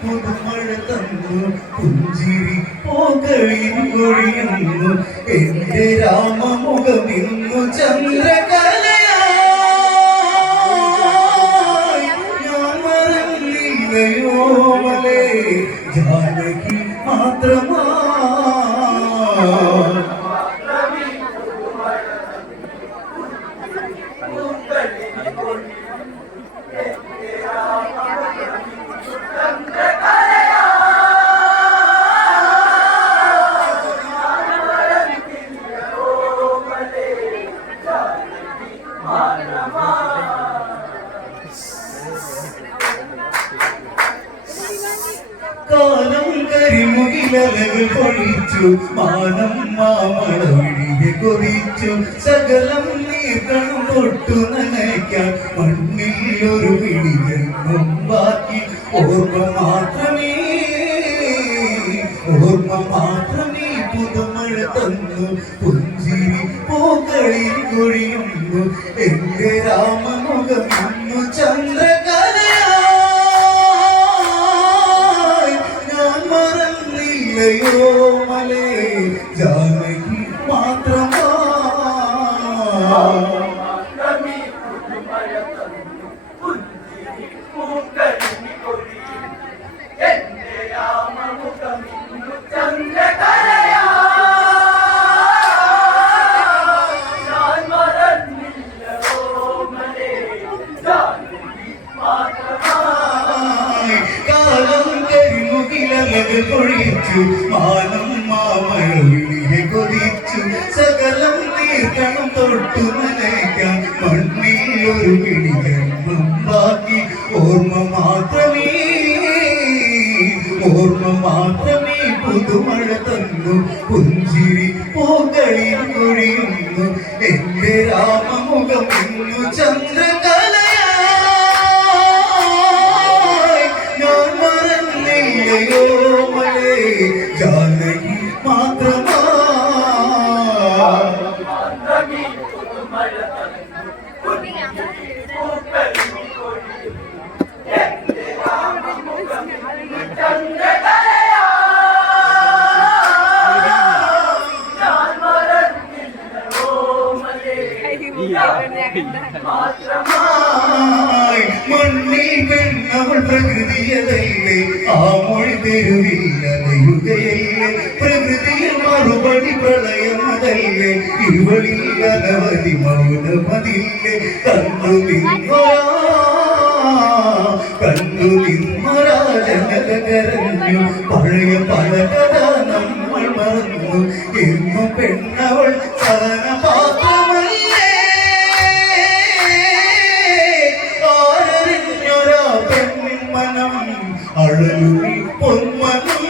പുതുമഴ തന്നു പുഞ്ചിരി പോകളിൽ കൊഴിയുന്നു എന്റെ രാമമുഖം ഇന്നു ചന്ദ്രകലയായി ഞാൻ മറന്നില്ലയോ മലേ ജാനകി മാത്രമാ കാലം കരിമുകിലകൾ പൊഴിച്ചു മാനം മാമളവിഴിയെ കൊതിച്ചു സകലം നീർക്കണം തൊട്ടു നനയ്ക്കാൻ മണ്ണിൽ ഒരു വിളിയെന്നും ബാക്കി ഓർമ്മ മാത്രമേ പുതുമഴ തന്നു പുഞ്ചിരി പൂക്കളിൽ കൊഴിയുന്നു എന്റെ രാമമുഖം ഇന്നു ചന്ദ്രകലയായി ഞാൻ മറന്നില്ലയോ മലേ ജാനകി മാത്രമാ പൊഴിച്ചു മാനം മാമഴവിളിയെ കൊതിച്ചു സകലം തീർക്കണം തൊട്ടു നനയ്ക്കാൻ മണ്ണിൽ ഒരു പിടികമ്പം ബാക്കി ഓർമ്മ മാത്രമേ പുതുമഴ തന്നു പുഞ്ചിരി പൂക്കളിൽ കൊഴിയുന്നു എന്റെ രാമമുഖം ഇന്നു ചന്ദ്രകലയായി ഞാൻ മറന്നില്ലയോ ജാനകി മാത്രമാ മണ്ണിൽ പെണ്ണവൾ പ്രകൃതിയതല്ലേ ആ മൊഴി തെരുവില്ലതയുകയല്ലേ പ്രകൃതിയിൽ മറുപടി പ്രളയമതല്ലേ ഇവളിൽ അനവധി മൗനമതില്ലേ കണ്ടു നിന്നൊരാ ജനത കരഞ്ഞു പഴയ പല കഥ നമ്മൾ മറന്നു എന്നു പെണ്ണവൾ സഹന പാത്രമല്ലേ ആരറിഞ്ഞൊരാ പെണ്ണിൻ മനം അഴലുമി പൊന്മനം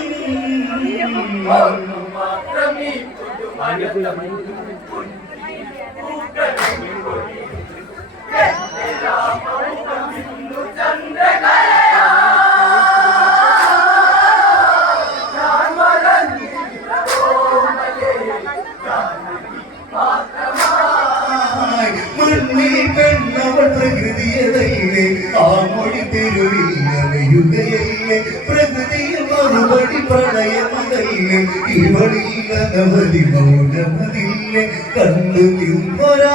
മണ്ണിൽ പെണ്ണവൾ പ്രകൃതിയതല്ലേ ആ മൊഴി തെരുവില്ലതയുകയല്ലേ പ്രകൃതിയിൽ മറുപടി പ്രളയമതല്ലേ ഇവളിൽ അനവധി മൗനമതില്ലേ കണ്ടു നിന്നൊരാ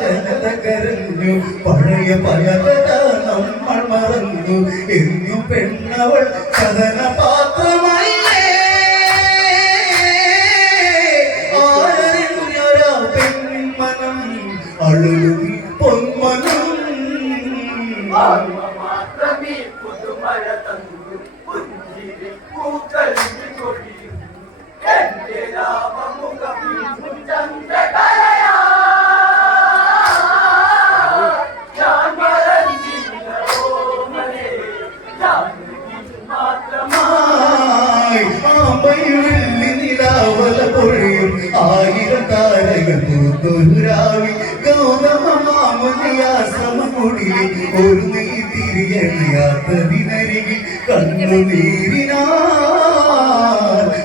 ജനത കരഞ്ഞു പഴയ പല കഥ നമ്മൾ മറന്നു എന്നു പെണ്ണവൾ സദന പാത്രമല്ലേ ആരറിഞ്ഞൊരാ പെണ്ണിൻ മനം അഴലുമി പൊന്മനം പുതുമഴ തന്നു പുഞ്ചിരി പൂക്കളിൽ കൊഴിയും എന്റെ രാമമുഖം ചന്ദ്രകലയാ ഞാൻ മറന്നില്ലയോ മലേ ജാനകി മാത്രമായി വെള്ളി നിലാവല പൊഴിയും ആയിരം താരകൾ പൂത്തൊരുരാവി ഗൗതമ മാമനിയാശ്രമമുടിയിൽ ഒരു നീതിരിയണിയാത്ത ദിനരികിൽ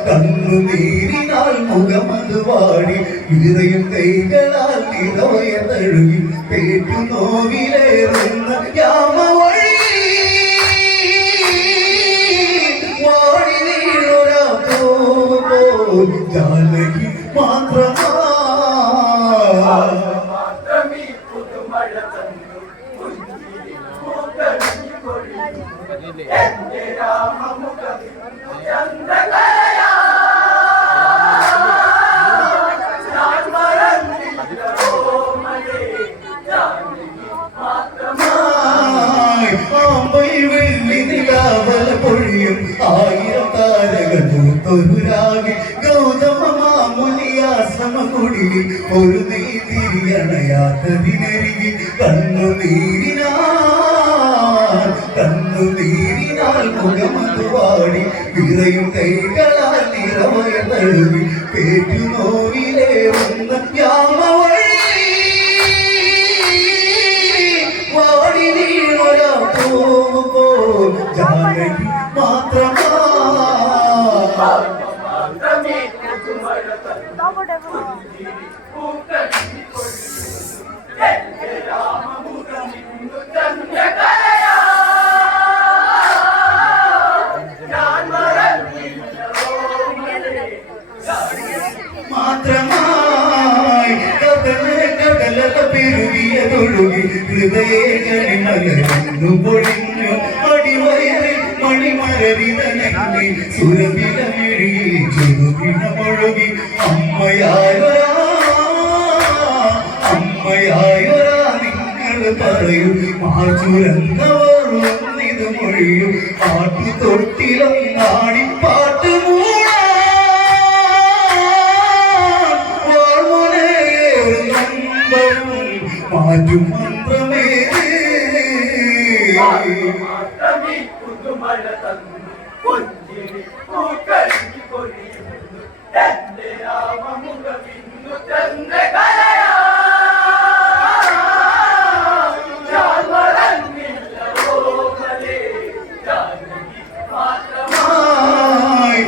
കണ്ണുനീരിനാൽ മുഖമത് വാടി വിറയും കൈകളാൽ നിറവയ തഴുകി പേറ്റു നോവിലേറുന്ന യാമവഴി എന്റെ രാമമുഖമിന്നു ചന്ദ്രകലയാ ഞാൻ മറന്നില്ല ഓമനേ ജാനകി മാത്രമായി വെള്ളി നിലാവല പൊഴിയും ആയിരം താരകൾ മൂത്തൊരു രാഗി ഗൗതമ മാമുനിയാശ്രമകുടിയിൽ ഒരു നീതിരിയണയാത്തതിനരികി കണ്ണുനീരിനാൽ മുഖമതു വാടി വിറയും കൈകളാൽ നിറവയ തഴുകി പേറ്റുനോവിലേറുന്ന യാമവഴി വാടി വീണൊരാ പോകുമ്പോൾ ജാനകി മാത്രമാ മാത്രമേ പുതുമഴ തന്നു പുഞ്ചിരി പൂക്കളിൽ കൊഴിയുന്നു എന്റെ രാമമുഖമിന്നു ചന്ദ്രകലയാ ഞാൻ മറന്നില്ല ഓമനേ മാത്രമായി കടല പെരുകിയതൊഴുകി ഹൃദയങ്ങളിൽ മലർന്നു പൊഴിഞ്ഞു അടിവയറിൽ മണിമരവിതനങ്ങി സുരവില മിഴിയിൽ ചെറുകിണമൊഴുകി അമ്മയായൊരാ നിങ്ങൾ പറയൂ മാർച്ചുരന്നവർ ഒന്നിത് മൊഴിയും പാട്ടു തൊട്ടിലും നാടിപ്പാട്ട് മാറ്റും മന്ത്രമേ മാത്രമേ പുതുമഴ തന്നു പുഞ്ചിരി പൂക്കളിൽ കൊഴിയുന്നു എന്റെ രാമമുഖമിന്നു ചന്ദ്രകലയാ ഞാൻ മറന്നില്ല ഓമനേ ജാനകി മാത്രമായി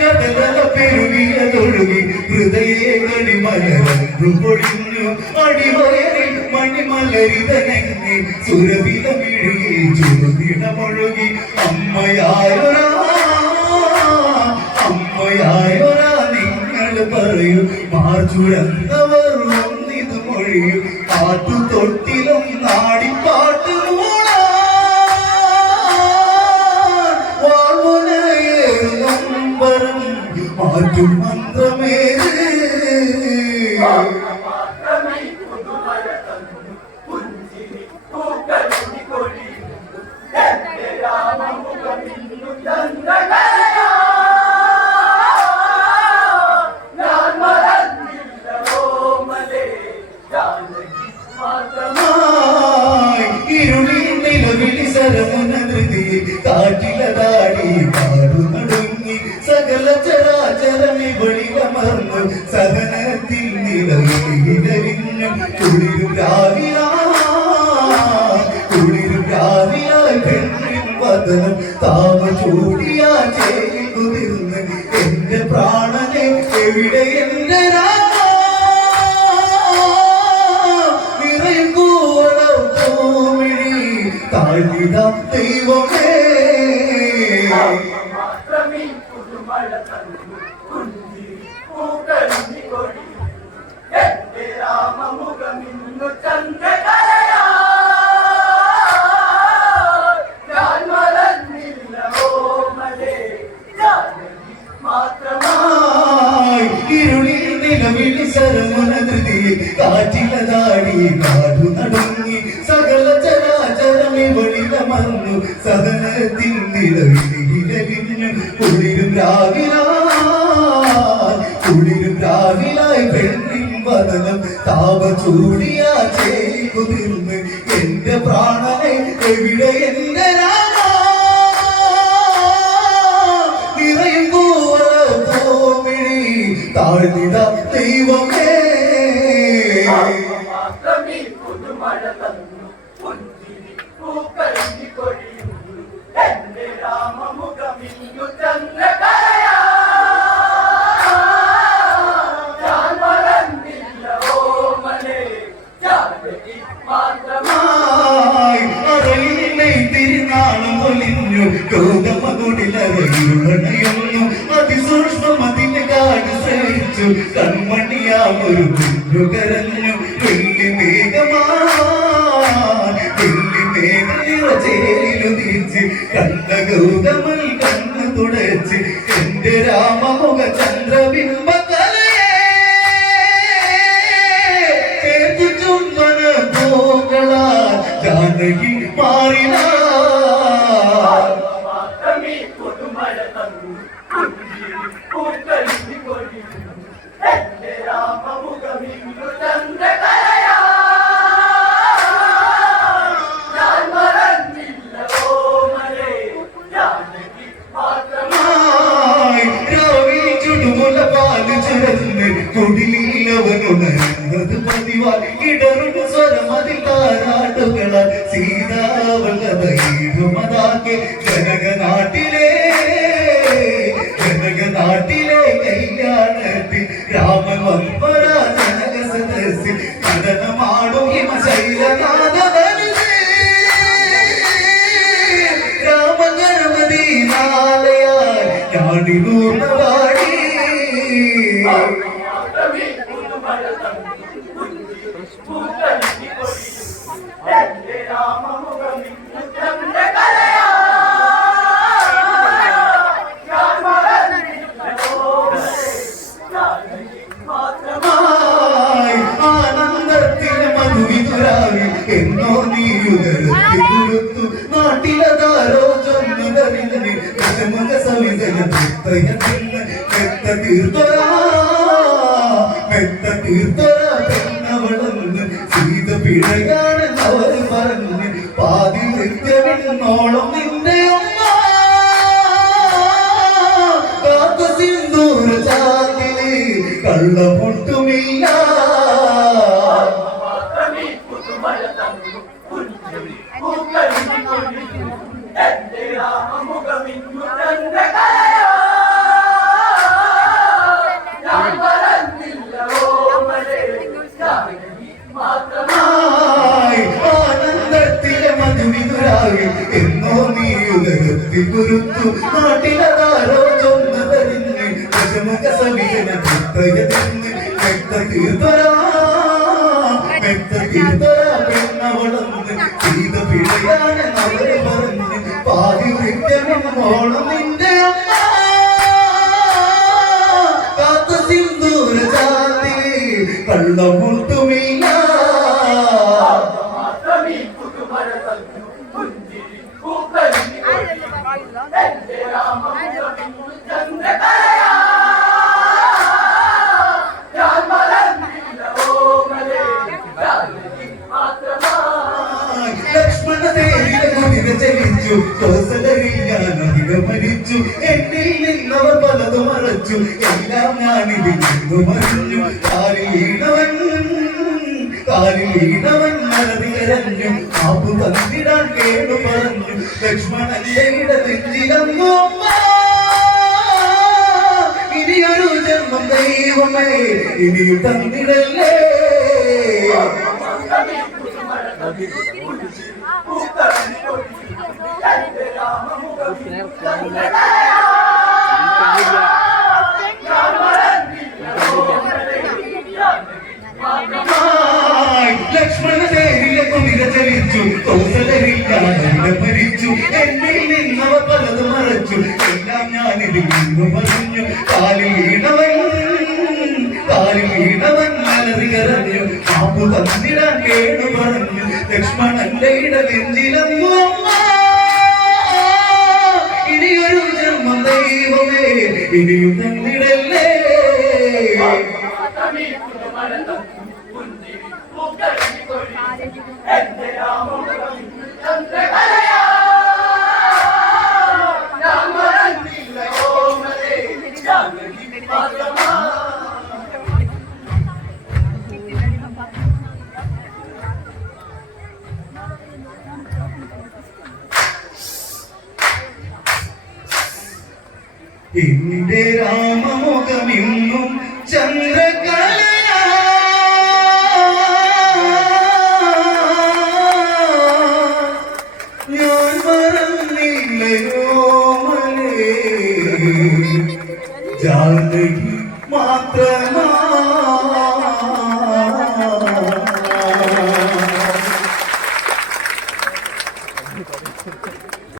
കടല പെരുകിയതൊഴുകി ഹൃദയങ്ങളിൽ മലർന്നു പൊഴിഞ്ഞു അടിവയറിൽ മണിമലരിതനങ്ങി സുരവില മിഴിയിൽ ചെറുതിടമൊഴുകി അമ്മയായൊരാ നിങ്ങൾ പറയൂ മാർച്ചുരന്നവർ ഒന്നിത് മൊഴിയും പാട്ടു തൊട്ടിലും നാടിപ്പാട്ട് മാറ്റും മന്ത്രമേ മാത്രമേ പുതുമഴ തന്നു പുഞ്ചിരി പൂക്കളിൽ കൊഴിയുന്നു എന്റെ രാമമുഖമിന്നു ചന്ദ്രകലയാ ഞാൻ മറന്നില്ല ഓമനേ ജാനകി മാത്രമായി ഇരുളിൽ നിലവിളി സരമുനൃതി കാറ്റിലതാടി കാടു നടുങ്ങി സകല ചരാചരമി വെളിയമർന്നു സഹനത്തിൽ നിലവിലരിഞ്ഞു കുളിരും രാവിലായി പെണ്ണിൻ വദനം താമ ചൂടിയാ ചേരി കുതിർന്ന് എന്റെ പ്രാണനെ എവിടെ എന്റെ താഴ്ന്നിട ദൈവമേ മാത്രമേ പുതുമഴ തന്നു പുഞ്ചിരി പൂക്കളിൽ കൊഴിയുന്നു എന്റെ രാമമുഖമിന്നു ചന്ദ്രകലയാ ഞാൻ മറന്നില്ല ഓമനേ ജാനകി മാത്രമായി ഇരുളിൽ നിലവിളി സരമുനൃതി കാറ്റിലതാടി കാടു നടുങ്ങി സകല ചരാചരമി വെളിയമർന്നു സഹനത്തിൽ നിലവിലിരിഞ്ഞു കുളിരും രാവിലായി പെണ്ണിൻ വദനം താപ ചൂടിയാ ചേരി കുതിർന്ന് എന്റെ പ്രാണനെ എവിടെ എന്റെ നിറയും പൂമിഴി താഴ്ന്നിട ദൈവമേ മാത്രമേ പുതുമഴ തന്നു പുഞ്ചിരി പൂക്കളിൽ കൊഴിയുന്നു എന്റെ രാമമുഖമിന്നു ചന്ദ്രകലയാ ഞാൻ മറന്നില്ല ഓമനേ ജാനകി മാത്രമായി അറയിലെ തിരുനാളും ഒലിഞ്ഞു ഗൗതമകുടിലറയുന്നു അതിസൂക്ഷ്മം അതിന്റെ കാട് സഹിച്ചു കൺമണിയാമൊരു കുഞ്ഞു കരഞ്ഞു വെള്ളി മേഘനിറ ചേരിലുദിച്ച് കണ്ട ഗൗതമൽ കണ്ണു തുടച്ച് എന്റെ രാമമുഖ ചന്ദ്രബിംബ ചുംബന പൂക്കളാ ജാനകി മാറിന കുടിലവനുണരുന്നത് പതിവാൽ ഇടറുന്ന സ്വരമതിൽ താരാട്ടുകള സീതാവല്ലതീരുമതാക്കെ ജനകനാട്ടിലെ കല്യാണത്തിൽ രാമൻ വമ്പരാ ജനക സദസ്സിൽ നടനമാടും ഹിമശൈലനാഥ രാമഗണപതി നാളയാൽ ഞാടിനൂർണവാടി ആനന്ദത്തിന് മധുവിതുരാവി എന്നോ നീയുതരത്തി കൊടുത്തു നാട്ടിലതാരോ ചൊന്നുതറിഞ്ഞ് ദശമുഖ സവിതയെന്ന് മെത്ത തീർത്തോരാ പെണ്ണവളന്ന് സീത പിഴയാണ് അവർ പറഞ്ഞ് പാതി നിത്യമെന്നോളം നിന്റെ കാത്ത സിന്ദൂര ചാത്തില് കള്ളമൊട്ടുമില്ല ആനന്ദത്തിലെ മധുവിതുരാവി എന്നോ നീയുദരത്തിൽ കുരുത്തു നാട്ടിലതാരോ ചൊന്ന് തരിഞ്ഞ് ദശമുഖ സവിജന ചിത്തയതിന്ന് മെത്ത തീർത്തരാ പെണ്ണവളന്ന് ചെയ്ത പിഴയാണ് അവര് പറഞ്ഞ് പാതി വൃത്യമെന്നോളം നിന്റെ കാത്ത സിന്ദൂര ചാത്തില് കള്ളമുട്ടുമില്ല മരിച്ചു എന്നിൽ നിന്നവർ പലതും മറച്ചു എല്ലാം ഞാനിതിൽ നിന്നു മറിഞ്ഞു കാലിൽ വീണവൻ മറതി കരഞ്ഞു ആപ്പു തന്നിടാൻ കേട്ടു പറഞ്ഞു ലക്ഷ്മണന്റെ ഇടനെഞ്ചിലങ്ങോ ഇനിയൊരു ജന്മം ദൈവമേ ഇനിയും തന്നിടല്ലേ ലക്ഷ്മണദേവിയെ കുതിര ചലിച്ചു കൗസലരിക്കാതെ ഭരിച്ചു എന്നിൽ നിന്നവർ പലതും മറച്ചു എല്ലാം ഞാനിതിൽ നിന്നു പറഞ്ഞു കാലിൽ വീണവൻ മലറി കരഞ്ഞു ആപ്പു തന്നിടാൻ കേട്ടു പറഞ്ഞു ലക്ഷ്മണന്റെ ഇടനെഞ്ചിലങ്ങോ ഇനിയൊരു ജന്മം ദൈവമേ ഇനിയും തന്നിടല്ലേ എന്റെ രാമമുഖമെന്നും ചന്ദ്രകലയാ ഞാൻ മറന്നില്ലയോ മലേ ജാനകി